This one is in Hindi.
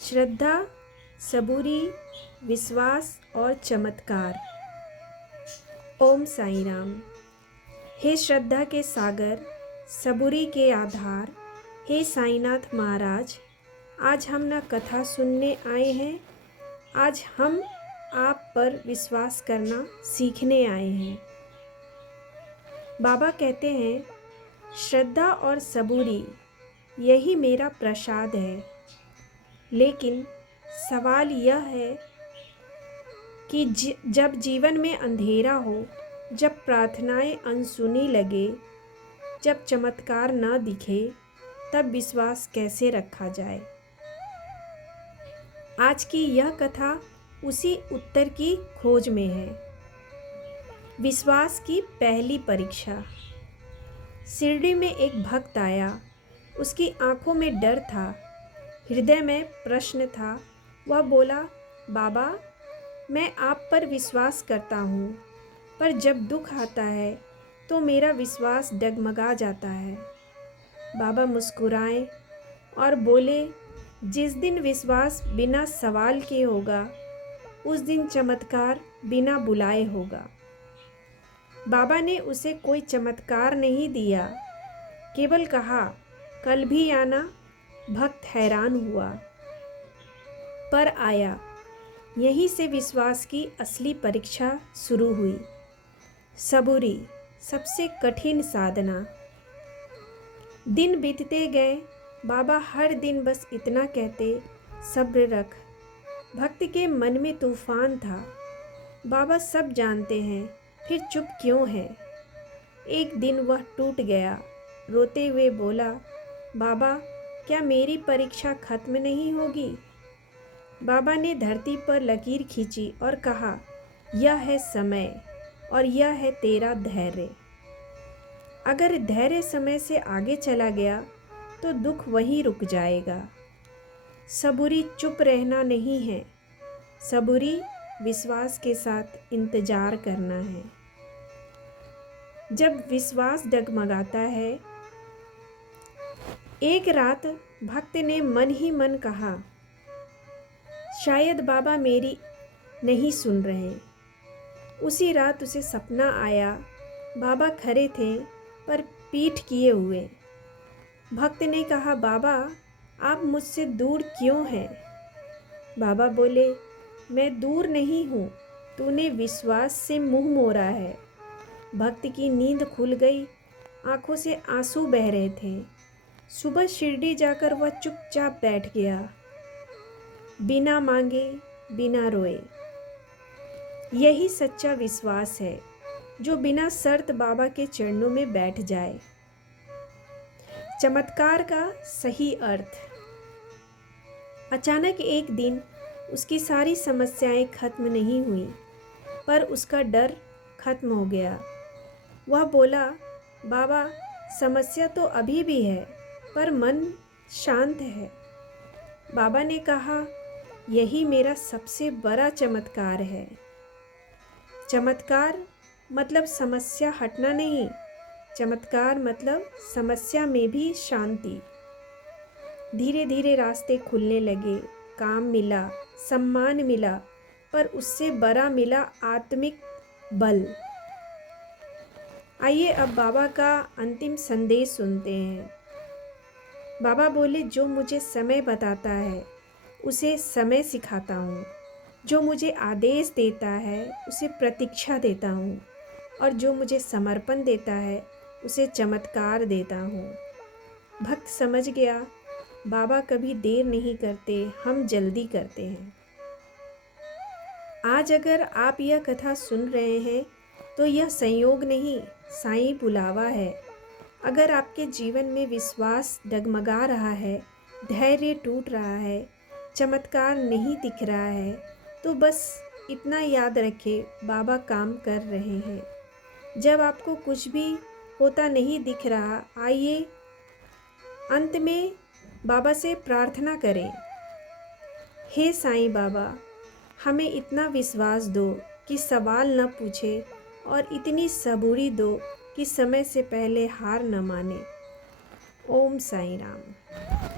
श्रद्धा, सबूरी, विश्वास और चमत्कार। ओम साईं राम। हे श्रद्धा के सागर, सबूरी के आधार, हे साईनाथ महाराज, आज हम ना कथा सुनने आए हैं, आज हम आप पर विश्वास करना सीखने आए हैं। बाबा कहते हैं, श्रद्धा और सबूरी यही मेरा प्रसाद है। लेकिन सवाल यह है कि जब जीवन में अंधेरा हो, जब प्रार्थनाएं अनसुनी लगे, जब चमत्कार न दिखे, तब विश्वास कैसे रखा जाए। आज की यह कथा उसी उत्तर की खोज में है। विश्वास की पहली परीक्षा। शिरडी में एक भक्त आया। उसकी आंखों में डर था, हृदय में प्रश्न था। वह बोला, बाबा, मैं आप पर विश्वास करता हूँ, पर जब दुख आता है तो मेरा विश्वास डगमगा जाता है। बाबा मुस्कुराए और बोले, जिस दिन विश्वास बिना सवाल के होगा, उस दिन चमत्कार बिना बुलाए होगा। बाबा ने उसे कोई चमत्कार नहीं दिया, केवल कहा, कल भी आना। भक्त हैरान हुआ, पर आया। यहीं से विश्वास की असली परीक्षा शुरू हुई। सबूरी, सबसे कठिन साधना। दिन बीतते गए। बाबा हर दिन बस इतना कहते, सब्र रख। भक्त के मन में तूफान था। बाबा सब जानते हैं, फिर चुप क्यों है। एक दिन वह टूट गया, रोते हुए बोला, बाबा, क्या मेरी परीक्षा खत्म नहीं होगी। बाबा ने धरती पर लकीर खींची और कहा, यह है समय और यह है तेरा धैर्य। अगर धैर्य समय से आगे चला गया तो दुख वहीं रुक जाएगा। सबूरी चुप रहना नहीं है, सबूरी विश्वास के साथ इंतजार करना है। जब विश्वास डगमगाता है। एक रात भक्त ने मन ही मन कहा, शायद बाबा मेरी नहीं सुन रहे। उसी रात उसे सपना आया, बाबा खड़े थे पर पीठ किए हुए। भक्त ने कहा, बाबा, आप मुझसे दूर क्यों हैं। बाबा बोले, मैं दूर नहीं हूँ, तूने विश्वास से मुंह मोड़ा है। भक्त की नींद खुल गई, आंखों से आंसू बह रहे थे। सुबह शिरडी जाकर वह चुपचाप बैठ गया, बिना मांगे, बिना रोए। यही सच्चा विश्वास है, जो बिना शर्त बाबा के चरणों में बैठ जाए। चमत्कार का सही अर्थ। अचानक एक दिन उसकी सारी समस्याएं खत्म नहीं हुई, पर उसका डर खत्म हो गया। वह बोला, बाबा, समस्या तो अभी भी है, पर मन शांत है। बाबा ने कहा, यही मेरा सबसे बड़ा चमत्कार है। चमत्कार मतलब समस्या हटना नहीं, चमत्कार मतलब समस्या में भी शांति। धीरे धीरे रास्ते खुलने लगे, काम मिला, सम्मान मिला, पर उससे बड़ा मिला आत्मिक बल। आइए अब बाबा का अंतिम संदेश सुनते हैं। बाबा बोले, जो मुझे समय बताता है उसे समय सिखाता हूँ, जो मुझे आदेश देता है उसे प्रतीक्षा देता हूँ, और जो मुझे समर्पण देता है उसे चमत्कार देता हूँ। भक्त समझ गया, बाबा कभी देर नहीं करते, हम जल्दी करते हैं। आज अगर आप यह कथा सुन रहे हैं तो यह संयोग नहीं, साईं बुलावा है। अगर आपके जीवन में विश्वास डगमगा रहा है, धैर्य टूट रहा है, चमत्कार नहीं दिख रहा है, तो बस इतना याद रखें, बाबा काम कर रहे हैं। जब आपको कुछ भी होता नहीं दिख रहा, आइए अंत में बाबा से प्रार्थना करें। हे साईं बाबा, हमें इतना विश्वास दो कि सवाल न पूछे, और इतनी सबूरी दो कि समय से पहले हार न माने। ओम साईं राम।